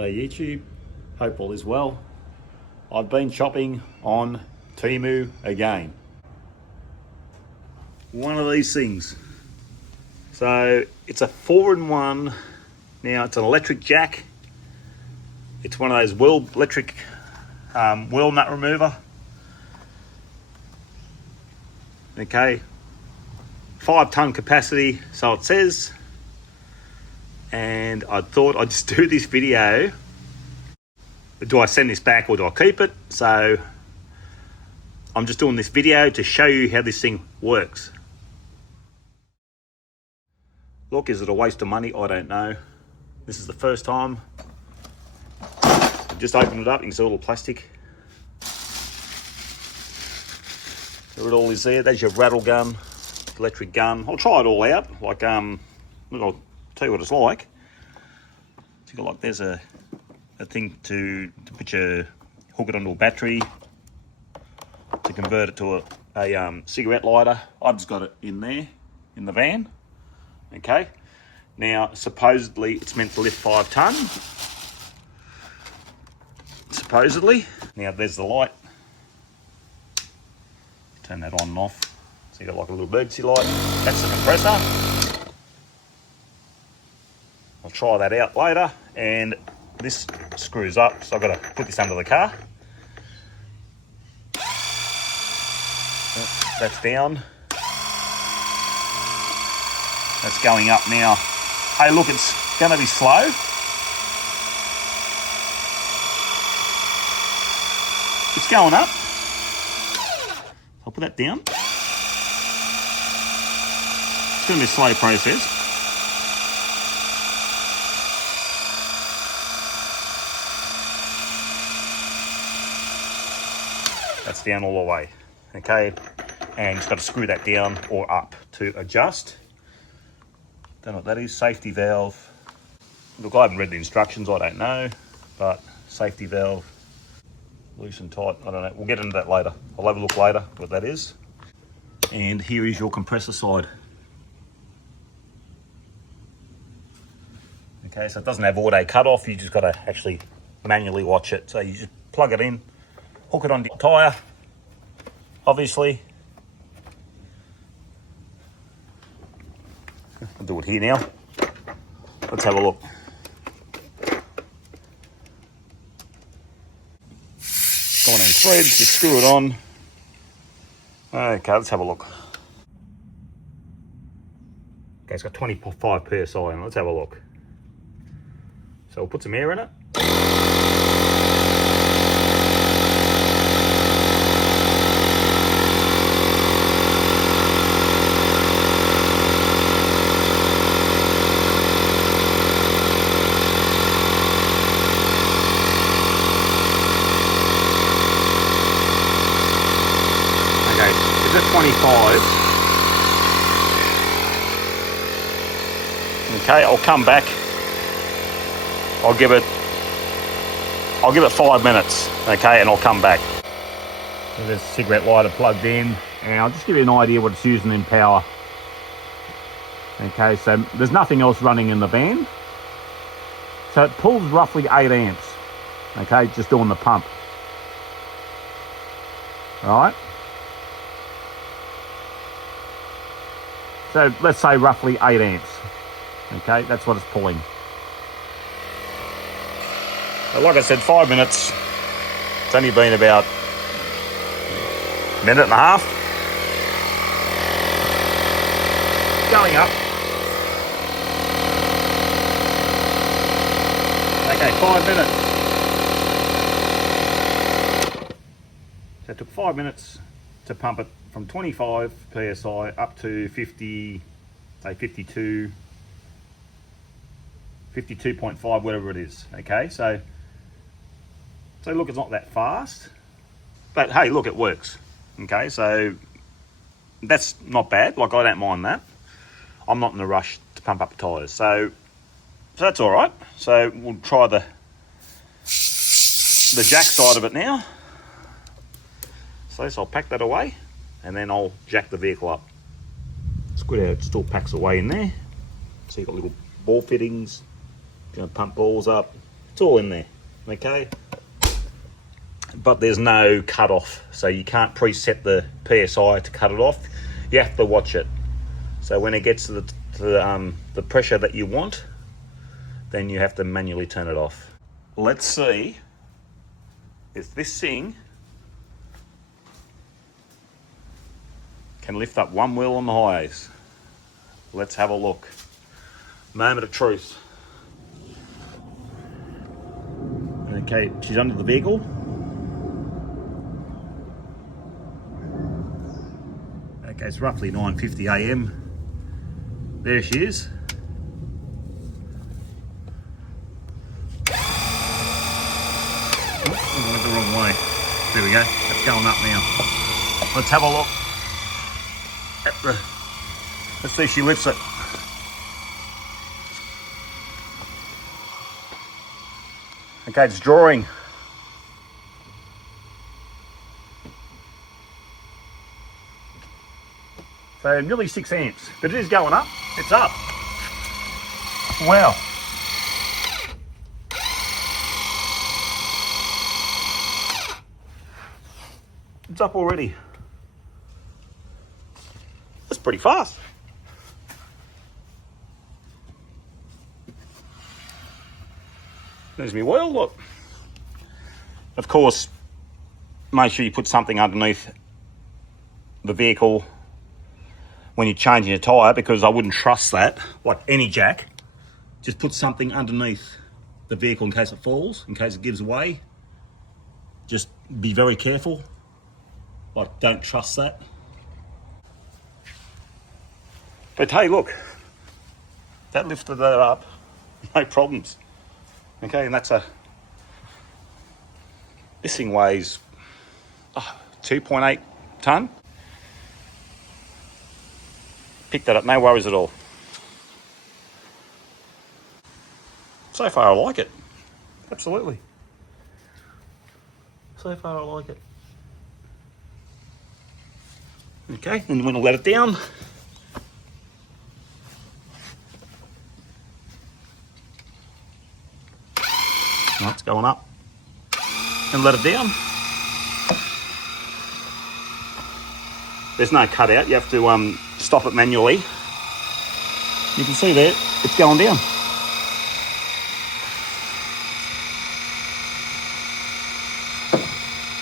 Hey YouTube, hope all is well. I've been shopping on Temu again. One of these things. So it's a 4-in-1. Now it's an electric jack. It's one of those electric wheel nut remover. Okay, 5-ton capacity, so it says. And I thought I'd just do this video. Do I send this back or do I keep it? So I'm just doing this video to show you how this thing works. Look, is it a waste of money? I don't know. This is the first time. Just open it up, you can see a little plastic. There it all is there. There's your rattle gun, electric gun. I'll try it all out. Like, I'll tell you what it's like. So you got like, there's a thing to put hook it onto a battery to convert it to a cigarette lighter. I've just got it in there in the van. Okay. Now supposedly it's meant to lift 5 ton. Supposedly. Now there's the light. Turn that on and off. So you got like a little emergency light. That's the compressor. I'll try that out later. And this screws up, so I've got to put this under the car. That's down. That's going up now. Hey, look, it's going to be slow. It's going up. I'll put that down. It's going to be a slow process. That's down all the way, okay? And just got to screw that down or up to adjust. Don't know what that is. Safety valve. Look, I haven't read the instructions, I don't know, but safety valve, loose and tight, I don't know. We'll get into that later. I'll have a look later what that is. And here is your compressor side. Okay, so it doesn't have auto cut off. You just got to actually manually watch it. So you just plug it in, hook it onto your tyre, obviously. I'll do it here now. Let's have a look. Going in threads, just screw it on. Okay, let's have a look. Okay, it's got 25 PSI in it. Let's have a look. So we'll put some air in it. It's at 25. Okay, I'll come back. I'll give it 5 minutes, okay, and I'll come back. So there's a cigarette lighter plugged in, and I'll just give you an idea what it's using in power. Okay, so there's nothing else running in the van. So it pulls roughly 8 amps, okay, just doing the pump. All right. So let's say roughly 8 amps. Okay, that's what it's pulling. But like I said, 5 minutes. It's only been about a minute and a half. Going up. Okay, 5 minutes. So it took 5 minutes to pump it from 25 PSI up to 50, say 52, 52.5, whatever it is. Okay, so look, it's not that fast, but hey, look, it works. Okay, so that's not bad. Like, I don't mind that. I'm not in a rush to pump up tyres, so that's all right. So we'll try the jack side of it now. So I'll pack that away, and then I'll jack the vehicle up. It's good how it still packs away in there. So you've got little ball fittings, you know, pump balls up. It's all in there, okay? But there's no cut off, so you can't preset the PSI to cut it off. You have to watch it. So when it gets to the pressure that you want, then you have to manually turn it off. Let's see if this thing can lift up one wheel on the highs. Let's have a look. Moment of truth. Okay, she's under the vehicle. Okay, it's roughly 9:50 AM. There she is. Oh, I went the wrong way. There we go. That's going up now. Let's have a look. Let's see if she lifts it. Okay, it's drawing. So nearly 6 amps, but it is going up. It's up. Wow. It's up already. That's pretty fast. There's my wheel, look. Of course, make sure you put something underneath the vehicle when you're changing a tyre, because I wouldn't trust that, like any jack. Just put something underneath the vehicle in case it falls, in case it gives away. Just be very careful. Like, don't trust that. But hey, look, that lifted that up, no problems. Okay, and this thing weighs 2.8 tonne. Pick that up, no worries at all. So far I like it, absolutely. So far I like it. Okay, and when I let it down, well, it's going up, and let it down. There's no cutout, you have to stop it manually. You can see there, it's going down.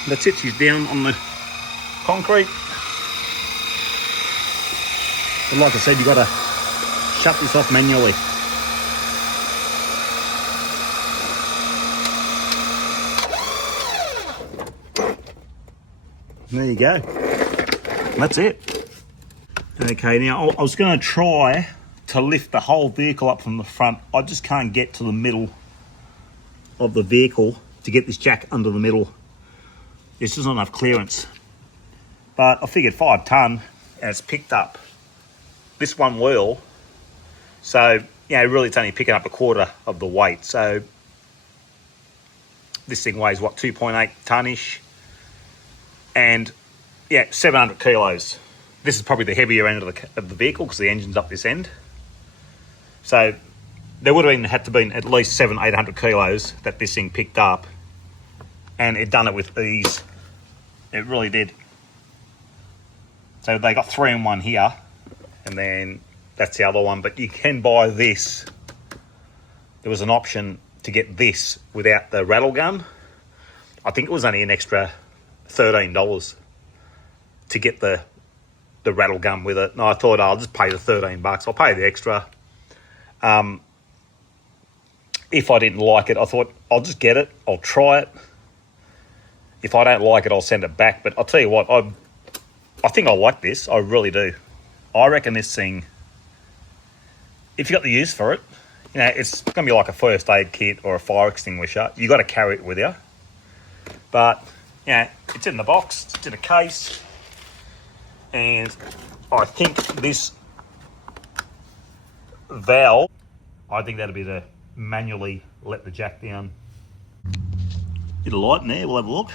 That's it, she's down on the concrete. But like I said, you've got to shut this off manually. There you go. That's it. Okay, now I was going to try to lift the whole vehicle up from the front. I just can't get to the middle of the vehicle to get this jack under the middle. There's just not enough clearance. But I figured 5 tonne, and it's picked up this one wheel. So, really it's only picking up a quarter of the weight. So this thing weighs, what, 2.8 tonne-ish? And 700 kilos. This is probably the heavier end of the vehicle because the engine's up this end. So there would have had to been at least 700-800 kilos that this thing picked up, and it done it with ease. It really did. So they got 3 in 1 here, and then that's the other one. But you can buy this. There was an option to get this without the rattle gun. I think it was only an extra $13 to get the rattle gun with it. And I thought, I'll just pay the $13. I'll pay the extra. If I didn't like it, I thought, I'll just get it. I'll try it. If I don't like it, I'll send it back. But I'll tell you what, I think I like this. I really do. I reckon this thing, if you got the use for it, it's going to be like a first aid kit or a fire extinguisher. You got to carry it with you. But, it's in the box. It's in a case. And I think this valve, I think that'll be to manually let the jack down. Bit of light in there, we'll have a look.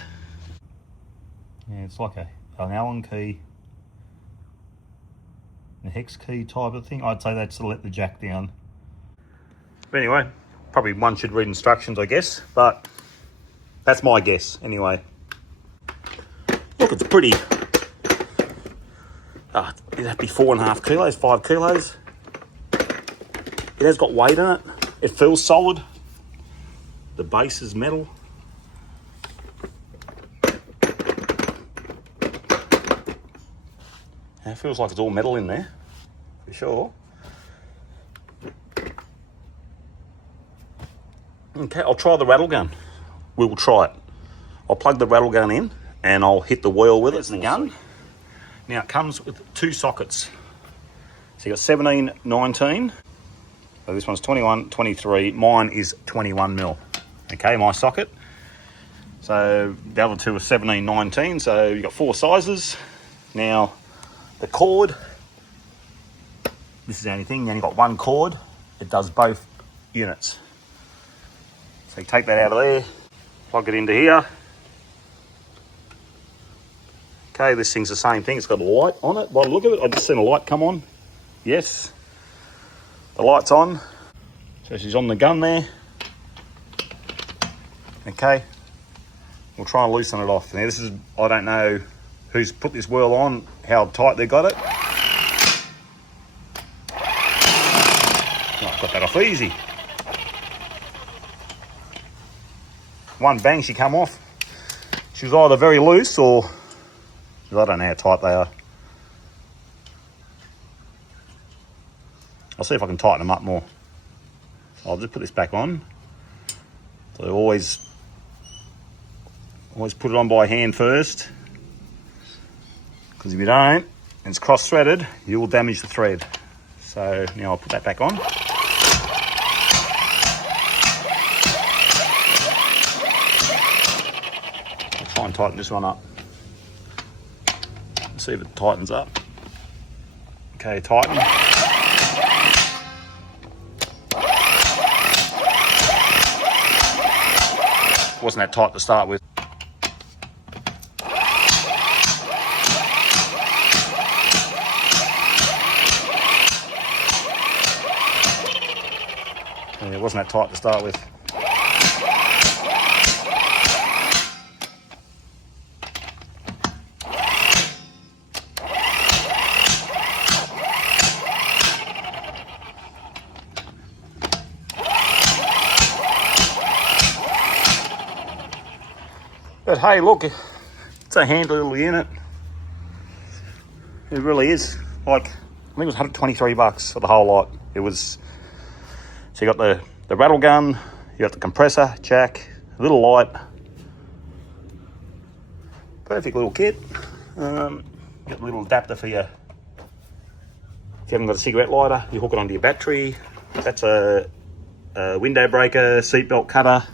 Yeah, it's like an Allen key, a hex key type of thing. I'd say that's to let the jack down. But anyway, Probably one should read instructions, I guess, but that's my guess anyway. Look, it's pretty. It'd have to be 4.5 kilos, 5 kilos. It has got weight in it. It feels solid. The base is metal. And it feels like it's all metal in there, for sure. Okay, I'll try the rattle gun. We will try it. I'll plug the rattle gun in and I'll hit the wheel with it. There's the gun. Now it comes with 2 sockets. So you got 17, 19. So this one's 21, 23. Mine is 21 mil. Okay, my socket. So the other two are 17, 19. So you've got 4 sizes. Now the cord. This is the only thing. You only got 1 cord. It does both units. So you take that out of there, plug it into here. Okay, this thing's the same thing. It's got a light on it. By the look of it, I just seen a light come on. Yes, the light's on. So she's on the gun there. Okay, we'll try and loosen it off. Now this is, I don't know who's put this whirl on, how tight they got it. Oh, got that off easy. One bang, she come off. She was either very loose or, I don't know how tight they are. I'll see if I can tighten them up more. So I'll just put this back on. So always put it on by hand first, because if you don't, and it's cross-threaded, you will damage the thread. So now I'll put that back on. I'll try and tighten this one up. See if it tightens up. Okay, tighten. Wasn't that tight to start with. Yeah, it wasn't that tight to start with. But hey, look, it's a handy little unit. It really is. Like, I think it was $123 for the whole lot. It was, so you got the rattle gun, you got the compressor, jack, a little light. Perfect little kit. Got a little adapter for your, if you haven't got a cigarette lighter, you hook it onto your battery. That's a window breaker, seatbelt cutter.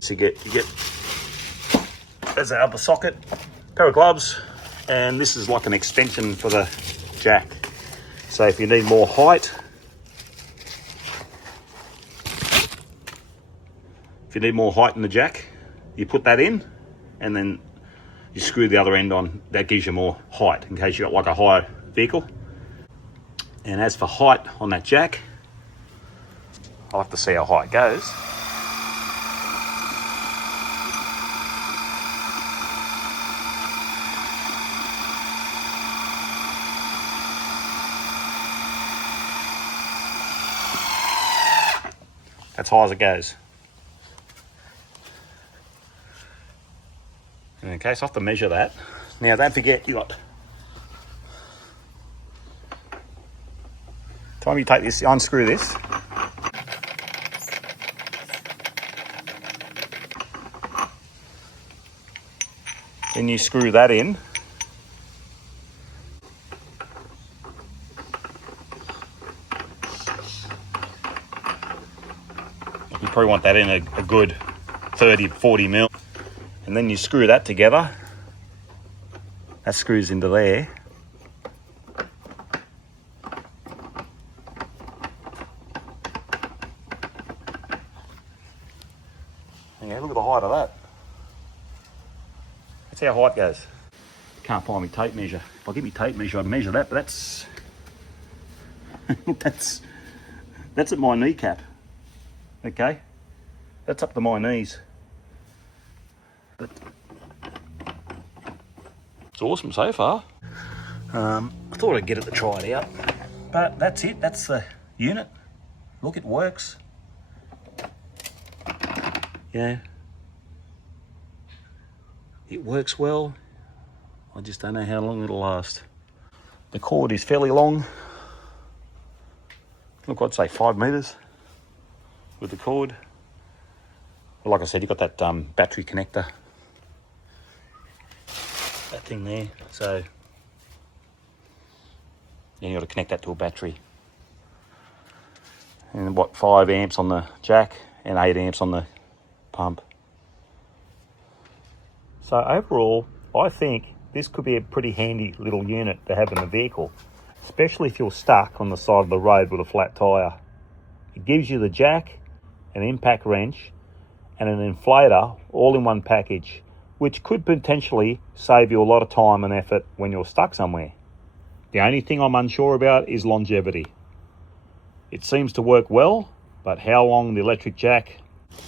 So you get there's the other socket, pair of gloves, and this is like an extension for the jack. So if you need more height, in the jack, you put that in, and then you screw the other end on. That gives you more height in case you got like a higher vehicle. And as for height on that jack, I'll have to see how high it goes. As high as it goes. Okay, so I have to measure that. Now don't forget, you got, time you take this, you unscrew this. Then you screw that in. You probably want that in a good 30, 40 mil. And then you screw that together. That screws into there. Yeah, look at the height of that. That's how high it goes. Can't find my tape measure. If I get my tape measure, I'd measure that, but that's That's at my kneecap. Okay, that's up to my knees. But it's awesome so far. I thought I'd get it to try it out, but that's it. That's the unit. Look, it works. Yeah, it works well. I just don't know how long it'll last. The cord is fairly long. Look, I'd say 5 meters with the cord. Well, like I said, you've got that battery connector, that thing there. So then you've got to connect that to a battery. And what, 5 amps on the jack and 8 amps on the pump. So overall, I think this could be a pretty handy little unit to have in the vehicle, especially if you're stuck on the side of the road with a flat tyre. It gives you the jack, an impact wrench, and an inflator all in one package, which could potentially save you a lot of time and effort when you're stuck somewhere. The only thing I'm unsure about is longevity. It seems to work well, but how long the electric jack,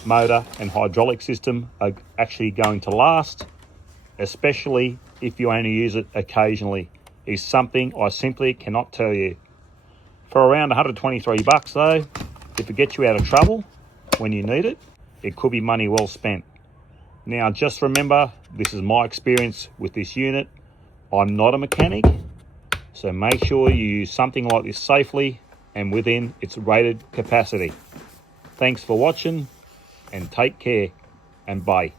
motor and hydraulic system are actually going to last, especially if you only use it occasionally, is something I simply cannot tell you. For around 123 bucks though, if it gets you out of trouble when you need it, it could be money well spent. Now just remember, this is my experience with this unit. I'm not a mechanic, so make sure you use something like this safely and within its rated capacity. Thanks for watching and take care, and bye.